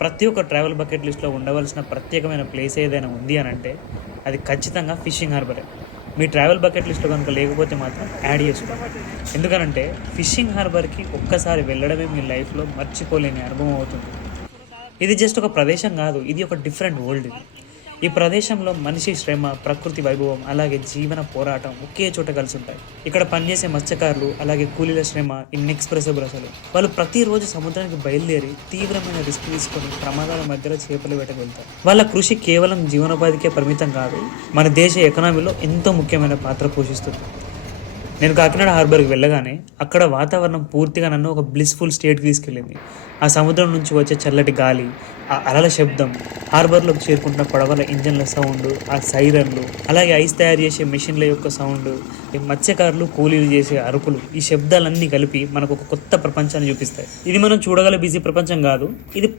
ప్రతి ఒక్క travel bucket లిస్ట్‌లో ఉండవలసిన ప్రత్యేకమైన ప్లేస్ ఏదైనా ఉంది అనంటే, అది ఖచ్చితంగా ఫిషింగ్ హార్బరే. మీ ట్రావెల్ బకెట్ లిస్ట్‌లో గనుక లేకపోతే మాత్రం యాడ్ చేసుకోండి. ఎందుకనంటే, ఫిషింగ్ హార్బర్‌కి ఒక్కసారి వెళ్ళడమే మీ లైఫ్‌లో మర్చిపోలేని అనుభవం అవుతుంది. ఇది జస్ట్ ఒక ప్రదేశం కాదు. ఇది ఒక డిఫరెంట్ వరల్డ్ ఇది. ఈ ప్రదేశంలో మనిషి శ్రమ, ప్రకృతి వైభవం, అలాగే జీవన పోరాటం ఒకే చోట కలిసి ఉంటాయి. ఇక్కడ పనిచేసే మత్స్యకారులు, అలాగే కూలీల శ్రమ ఇన్ఎక్స్‌ప్రెసిబుల్ అసలు. వాళ్ళు ప్రతిరోజు సముద్రానికి బయలుదేరి తీవ్రమైన రిస్క్ తీసుకొని ప్రమాదాల మధ్యలో చేపలు వేటకు వెళ్తారు. వాళ్ళ కృషి కేవలం జీవనోపాధికే పరిమితం కాదు, మన దేశ ఎకనామీలో ఎంతో ముఖ్యమైన పాత్ర పోషిస్తుంది. నేను కాకినాడ హార్బర్కి వెళ్ళగానే అక్కడ వాతావరణం పూర్తిగా నన్ను ఒక బ్లిస్ఫుల్ స్టేట్కి తీసుకెళ్ళింది. ఆ సముద్రం నుంచి వచ్చే చల్లటి గాలి, ఆ అలల శబ్దం, హార్బర్లోకి చేరుకుంటున్న పడవల ఇంజన్ల సౌండ్, ఆ సైరన్లు, అలాగే ఐస్ తయారు చేసే మెషిన్ల యొక్క సౌండ్, ఈ మత్స్యకారులు కూలీలు చేసే అరుపులు, ఈ శబ్దాలన్నీ కలిపి మనకు ఒక కొత్త ప్రపంచాన్ని చూపిస్తాయి. ఇది మనం చూడగల బిజీ ప్రపంచం కాదు, ఇది